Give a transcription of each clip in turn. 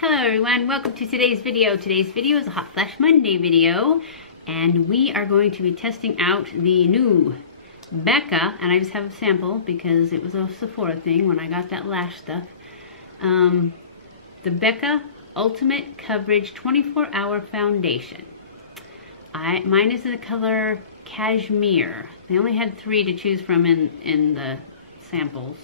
Hello everyone, welcome to today's video. Today's video is a Hot Flash Monday video, and we are going to be testing out the new Becca, and I just have a sample because it was a Sephora thing when I got that lash stuff. The Becca Ultimate Coverage 24-Hour Foundation. Mine is in the color Cashmere. They only had 3 to choose from in the samples.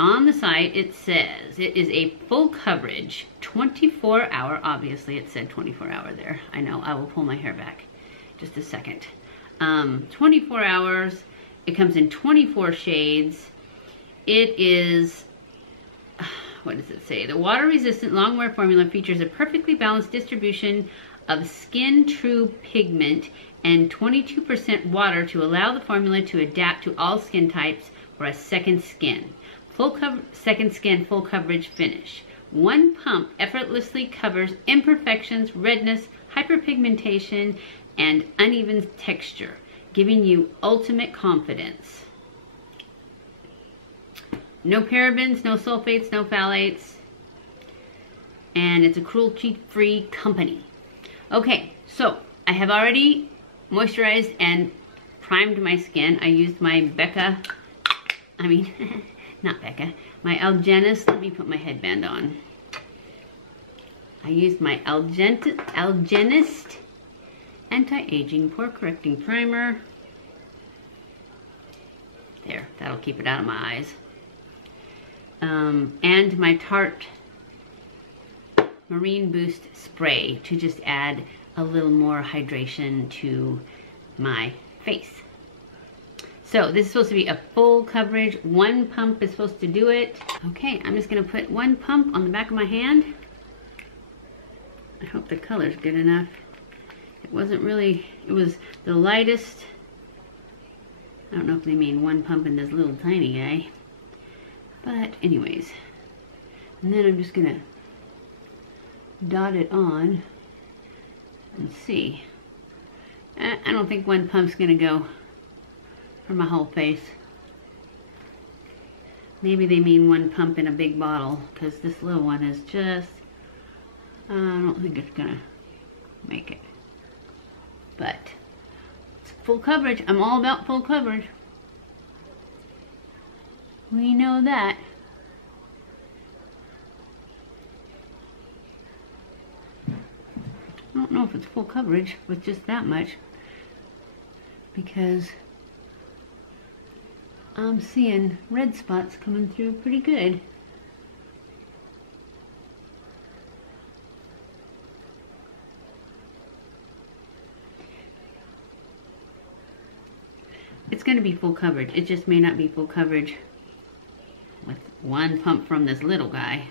On the site it says it is a full coverage 24-hour, obviously it said 24-hour there. I know, I will pull my hair back just a second. 24 hours, it comes in 24 shades. It is, what does it say? The water-resistant long-wear formula features a perfectly balanced distribution of Skin True pigment and 22% water to allow the formula to adapt to all skin types for a second skin. Second skin full coverage finish. One pump effortlessly covers imperfections, redness, hyperpigmentation, and uneven texture, giving you ultimate confidence. No parabens, no sulfates, no phthalates, and it's a cruelty-free company. Okay, so I have already moisturized and primed my skin. I used my not Becca, my Algenist, let me put my headband on. I used my Algenist Anti-Aging Pore Correcting Primer. There, that'll keep it out of my eyes. And my Tarte Marine Boost Spray to just add a little more hydration to my face. So this is supposed to be a full coverage. One pump is supposed to do it. Okay, I'm just gonna put one pump on the back of my hand. I hope the color's good enough. It wasn't really, it was the lightest. I don't know if they mean one pump in this little tiny guy. But anyways, and then I'm just gonna dot it on and see. I don't think one pump's gonna go for my whole face. Maybe they mean one pump in a big bottle, because this little one is just, I don't think it's gonna make it. But it's full coverage. I'm all about full coverage. We know that. I don't know if it's full coverage with just that much, because I'm seeing red spots coming through pretty good. It's going to be full coverage. It just may not be full coverage with one pump from this little guy.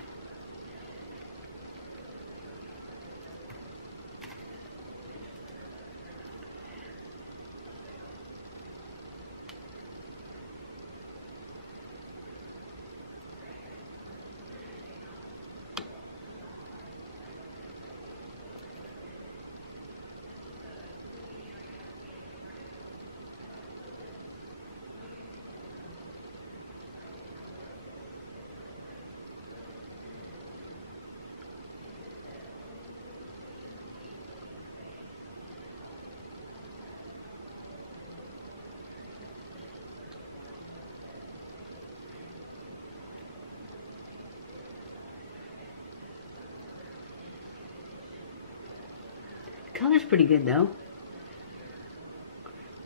Color's pretty good though.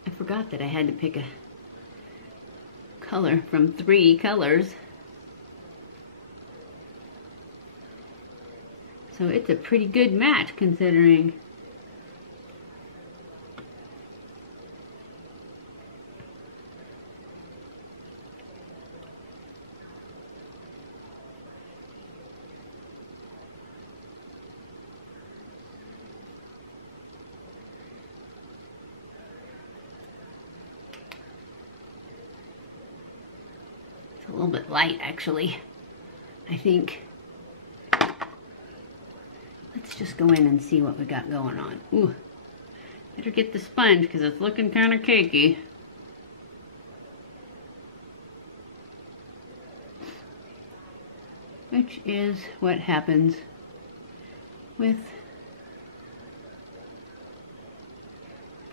I forgot that I had to pick a color from 3 colors. So it's a pretty good match considering. A little bit light actually, I think. Let's just go in and see what we got going on. Ooh, better get the sponge because it's looking kind of cakey. which is what happens with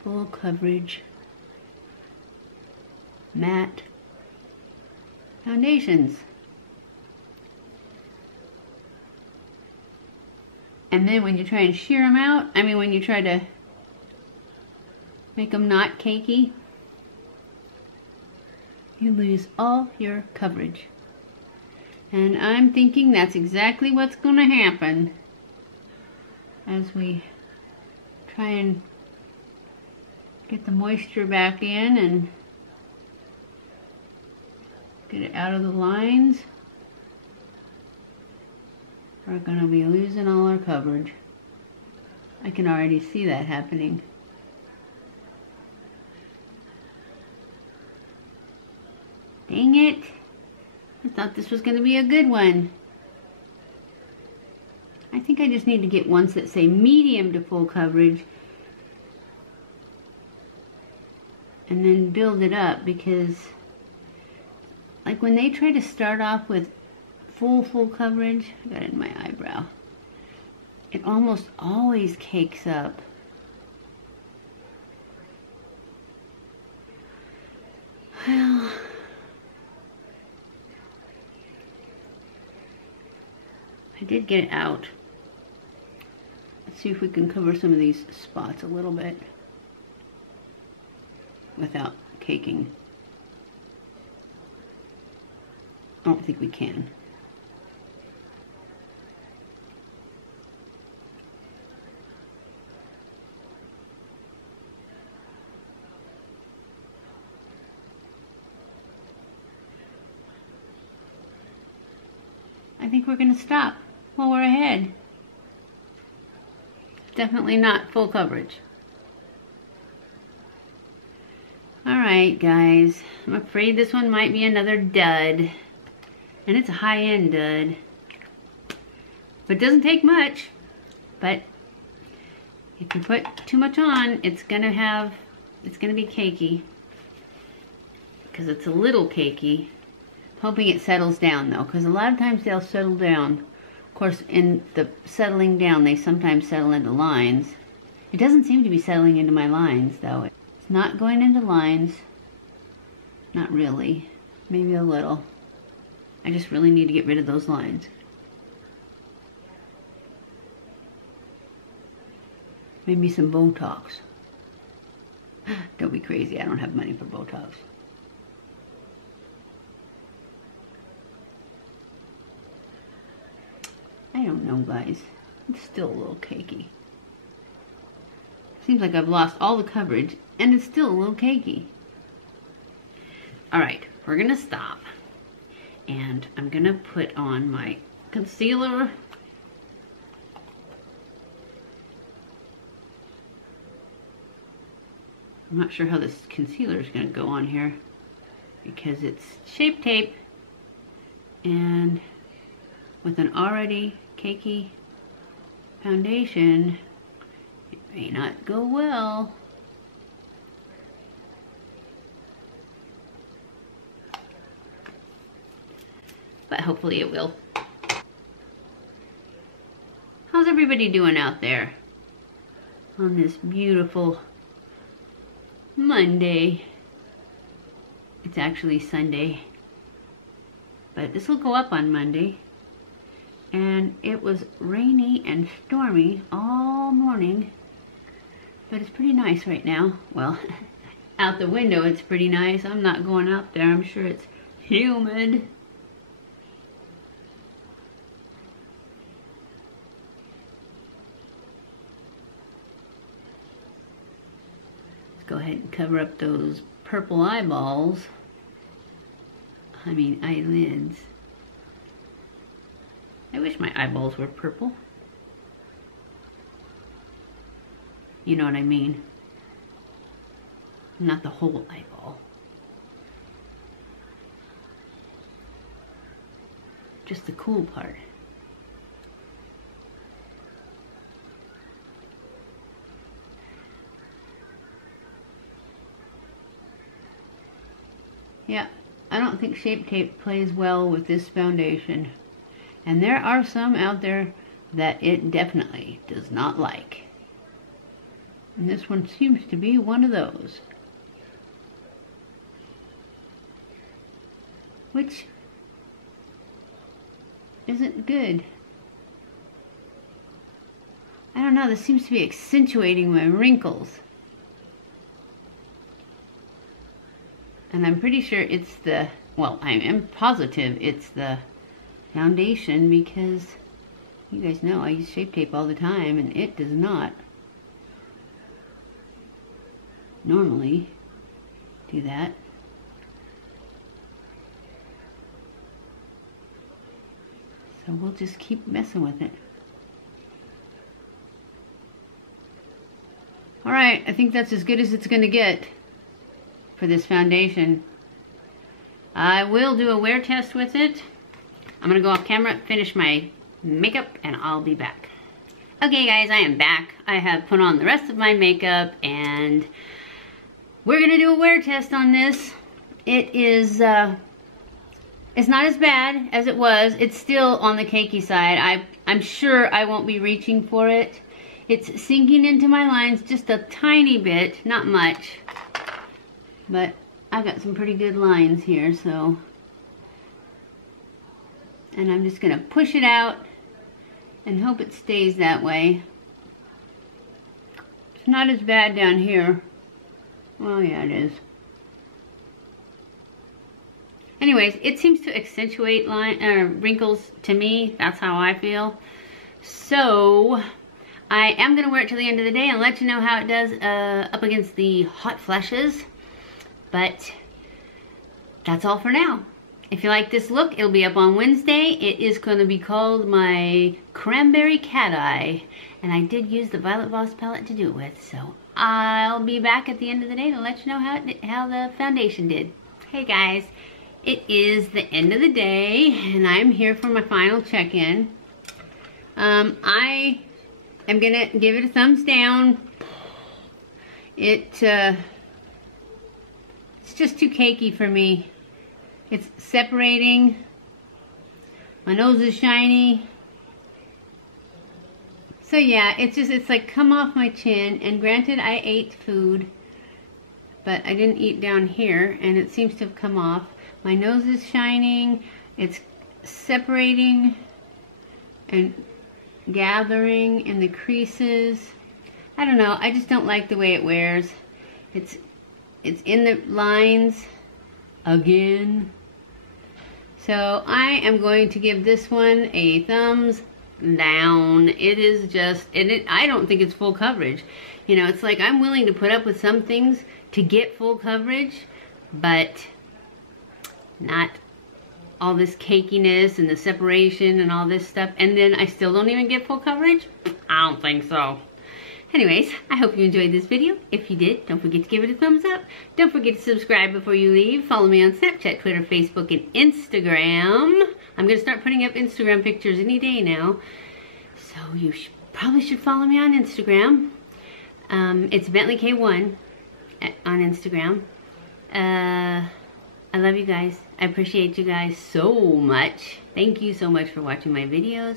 full coverage matte foundations. And then when you try and sheer them out, when you try to make them not cakey, you lose all your coverage. And I'm thinking that's exactly what's going to happen as we try and get the moisture back in and get it out of the lines. We're going to be losing all our coverage. I can already see that happening. Dang it! I thought this was going to be a good one. I think I just need to get ones that say medium to full coverage and then build it up, because like when they try to start off with full coverage, I got it in my eyebrow, it almost always cakes up. Well, I did get it out. Let's see if we can cover some of these spots a little bit without caking. I don't think we can. I think we're going to stop while we're ahead. Definitely not full coverage. Alright guys, I'm afraid this one might be another dud. And it's a high-end dud. But it doesn't take much. But if you put too much on, it's gonna be cakey. Because it's a little cakey. Hoping it settles down though, because a lot of times they'll settle down. Of course, in the settling down, they sometimes settle into lines. It doesn't seem to be settling into my lines though. It's not going into lines. Not really. Maybe a little. I just really need to get rid of those lines. Maybe some Botox. Don't be crazy, I don't have money for Botox. I don't know, guys. It's still a little cakey. Seems like I've lost all the coverage, and it's still a little cakey. Alright, we're gonna stop. And I'm gonna put on my concealer. I'm not sure how this concealer is gonna go on here, because it's Shape Tape, and with an already cakey foundation, it may not go well. But hopefully it will. How's everybody doing out there on this beautiful Monday? It's actually Sunday, but this will go up on Monday. And it was rainy and stormy all morning, but it's pretty nice right now. Well, out the window it's pretty nice. I'm not going out there. I'm sure it's humid. Let's go ahead and cover up those purple eyeballs. I mean eyelids. I wish my eyeballs were purple. You know what I mean? Not the whole eyeball. Just the cool part. Yeah, I don't think Shape Tape plays well with this foundation. And there are some out there that it definitely does not like. And this one seems to be one of those. Which isn't good. I don't know, this seems to be accentuating my wrinkles. And I'm pretty sure it's the, well, I am positive it's the foundation, because you guys know I use Shape Tape all the time and it does not normally do that. So we'll just keep messing with it. Alright, I think that's as good as it's going to get for this foundation. I will do a wear test with it. I'm going to go off camera, finish my makeup, and I'll be back. Okay guys, I am back. I have put on the rest of my makeup and we're going to do a wear test on this. It is, it's not as bad as it was. It's still on the cakey side. I'm sure I won't be reaching for it. It's sinking into my lines just a tiny bit, not much. But I got some pretty good lines here, so. And I'm just gonna push it out and hope it stays that way. It's not as bad down here. Oh yeah, it is. Anyways, it seems to accentuate wrinkles to me. That's how I feel. So I am going to wear it till the end of the day and let you know how it does up against the hot flashes. But that's all for now. If you like this look, it'll be up on Wednesday. It is going to be called my Cranberry Cat Eye. And I did use the Violet Voss palette to do it with. So I'll be back at the end of the day to let you know how the foundation did. Hey guys, it is the end of the day and I'm here for my final check-in. I'm gonna give it a thumbs down. It's just too cakey for me. It's separating. My nose is shiny. So yeah, it's like come off my chin. And granted, I ate food, but I didn't eat down here, and it seems to have come off. My nose is shining. It's separating and gathering in the creases. I don't know, I just don't like the way it wears. It's in the lines again. So I am going to give this one a thumbs down. It is just, I don't think it's full coverage. You know, it's like I'm willing to put up with some things to get full coverage, but not all this cakiness and the separation and all this stuff, and then I still don't even get full coverage? I don't think so. Anyways, I hope you enjoyed this video. If you did, don't forget to give it a thumbs up. Don't forget to subscribe before you leave. Follow me on Snapchat, Twitter, Facebook, and Instagram. I'm going to start putting up Instagram pictures any day now. So you probably should follow me on Instagram. It's BentlyK1 on Instagram. I love you guys. I appreciate you guys so much. Thank you so much for watching my videos.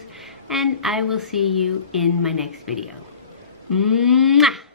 And I will see you in my next video. Mwah!